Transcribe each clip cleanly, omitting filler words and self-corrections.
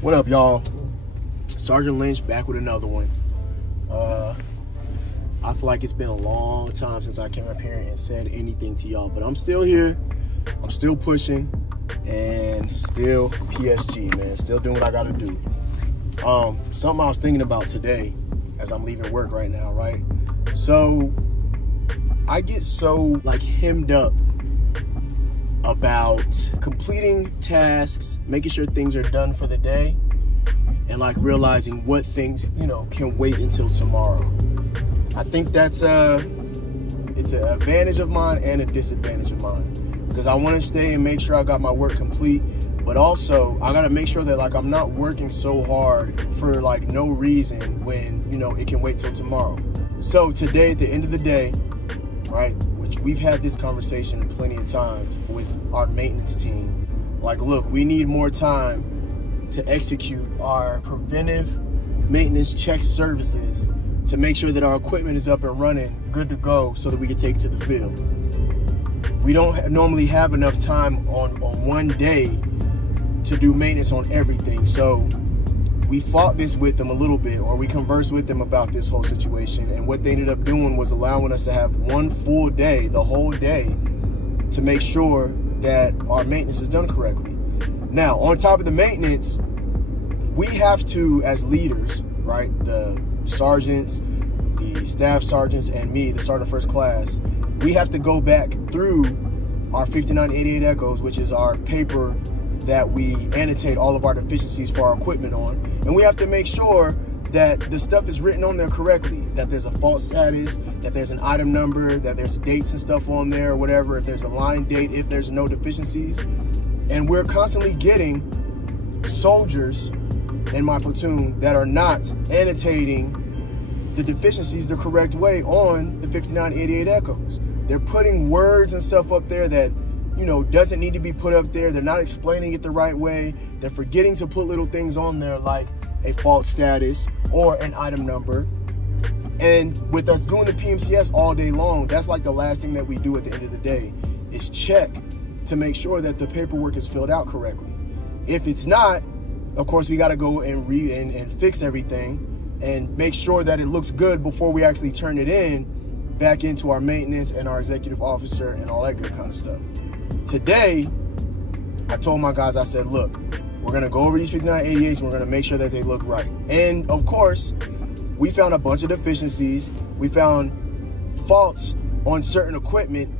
What up, y'all? Sergeant Lynch back with another one. I feel like it's been a long time since I came up here and said anything to y'all, but I'm still here. I'm still pushing and still PSG, man. Still doing what I gotta do. Something I was thinking about today as I'm leaving work right now, right? So I get so hemmed up about completing tasks, making sure things are done for the day, and realizing what things, can wait until tomorrow. I think that's it's an advantage of mine and a disadvantage of mine, because I want to stay and make sure I got my work complete, but also I got to make sure that I'm not working so hard for no reason when, it can wait till tomorrow. So today, at the end of the day, right, which we've had this conversation plenty of times with our maintenance team, look, we need more time to execute our preventive maintenance check services to make sure that our equipment is up and running, good to go, so that we can take it to the field. We don't normally have enough time on one day to do maintenance on everything. So we fought this with them a little bit, or we conversed with them about this whole situation, and what they ended up doing was allowing us to have one full day, the whole day, to make sure that our maintenance is done correctly. Now, on top of the maintenance, we have to, as leaders, right, the sergeants, the staff sergeants, and me, the sergeant first class, we have to go back through our 5988 Echoes, which is our paper that we annotate all of our deficiencies for our equipment on, and we have to make sure that the stuff is written on there correctly, that there's a fault status, that there's an item number, that there's dates and stuff on there, or whatever, if there's a line date, if there's no deficiencies. And we're constantly getting soldiers in my platoon that are not annotating the deficiencies the correct way on the 5988 Echoes. They're putting words and stuff up there that, doesn't need to be put up there. They're not explaining it the right way. They're forgetting to put little things on there like a fault status or an item number. And with us doing the PMCS all day long, that's the last thing that we do at the end of the day is check to make sure that the paperwork is filled out correctly. If it's not, of course, we got to go and read and fix everything and make sure that it looks good before we actually turn it in back into our maintenance and our executive officer and all that good kind of stuff. Today, I told my guys, I said, look, we're going to go over these 5988s and we're going to make sure that they look right. And of course, we found a bunch of deficiencies. We found faults on certain equipment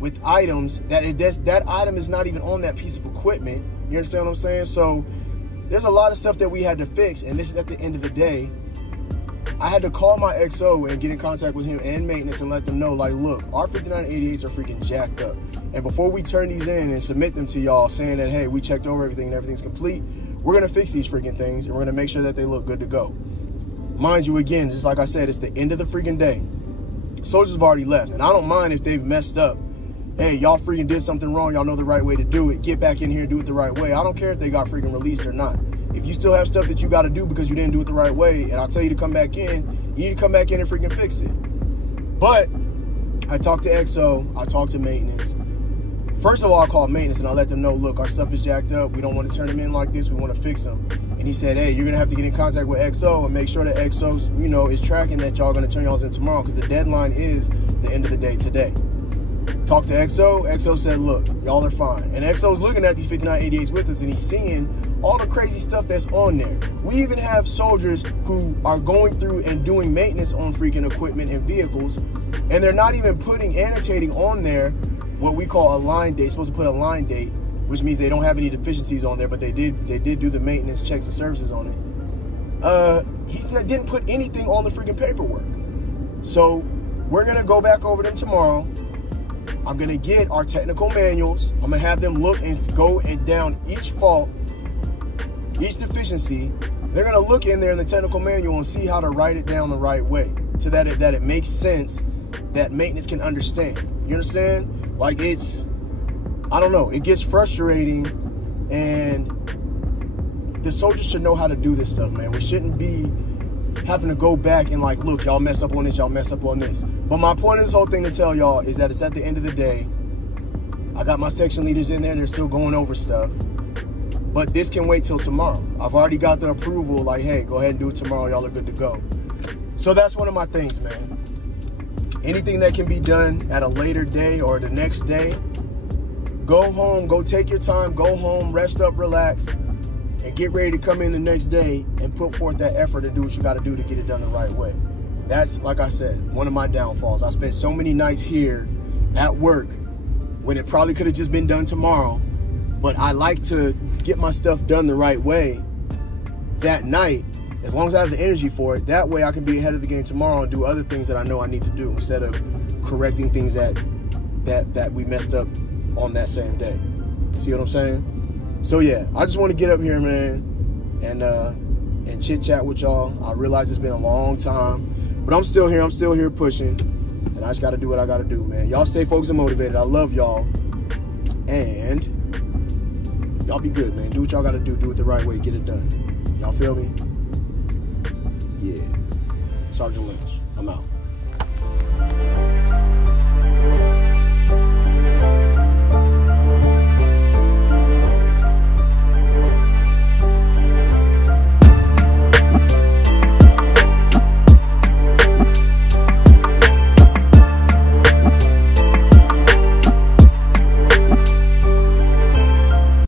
with items that item is not even on that piece of equipment. You understand what I'm saying? So there's a lot of stuff that we had to fix, and this is at the end of the day. I had to call my XO and get in contact with him and maintenance and let them know, look, our 5988s are freaking jacked up. And before we turn these in and submit them to y'all saying that, hey, we checked over everything and everything's complete, we're going to fix these freaking things and we're going to make sure that they look good to go. Mind you, again, just like I said, it's the end of the freaking day. Soldiers have already left, and I don't mind if they've messed up. Hey, y'all freaking did something wrong. Y'all know the right way to do it. Get back in here and do it the right way. I don't care if they got freaking released or not. If you still have stuff that you got to do because you didn't do it the right way, and I'll tell you to come back in, you need to come back in and freaking fix it. But I talked to XO, I talked to maintenance. First of all, I called maintenance and I let them know, look, our stuff is jacked up. We don't want to turn them in like this. We want to fix them. And he said, hey, you're going to have to get in contact with XO and make sure that XO, is tracking that y'all going to turn y'all in tomorrow, because the deadline is the end of the day today. Talked to XO. XO said, look, y'all are fine. And XO's looking at these 5988s with us, and he's seeing all the crazy stuff that's on there. We even have soldiers who are going through and doing maintenance on freaking equipment and vehicles, and they're not even annotating on there what we call a line date. Supposed to put a line date, which means they don't have any deficiencies on there, but they did do the maintenance checks and services on it. He didn't put anything on the freaking paperwork. So we're gonna go back over them tomorrow. I'm gonna get our technical manuals. I'm gonna have them look and go down each fault, each deficiency. They're gonna look in there in the technical manual and see how to write it down the right way, so that it makes sense, that maintenance can understand. You understand? I don't know, it gets frustrating, and the soldiers should know how to do this stuff, man. We shouldn't be having to go back and look, y'all mess up on this, y'all mess up on this. But my point of this whole thing to tell y'all is that it's at the end of the day. I got my section leaders in there, they're still going over stuff. But this can wait till tomorrow. I've already got the approval, like, hey, go ahead and do it tomorrow. Y'all are good to go. So that's one of my things, man. Anything that can be done at a later day or the next day, go home, go take your time, go home, rest up, relax, and get ready to come in the next day and put forth that effort and do what you got to do to get it done the right way. That's, like I said, one of my downfalls. I spent so many nights here at work when it probably could have just been done tomorrow, but I like to get my stuff done the right way that night, as long as I have the energy for it. That way I can be ahead of the game tomorrow and do other things that I know I need to do instead of correcting things that we messed up on that same day. See what I'm saying? So yeah, I just want to get up here, man, and chit chat with y'all. I realize it's been a long time, but I'm still here pushing, and I just got to do what I got to do, man. Y'all stay focused and motivated. I love y'all, and y'all be good, man. Do what y'all got to do. Do it the right way. Get it done. Y'all feel me? Yeah. Sergeant Lynch. I'm out.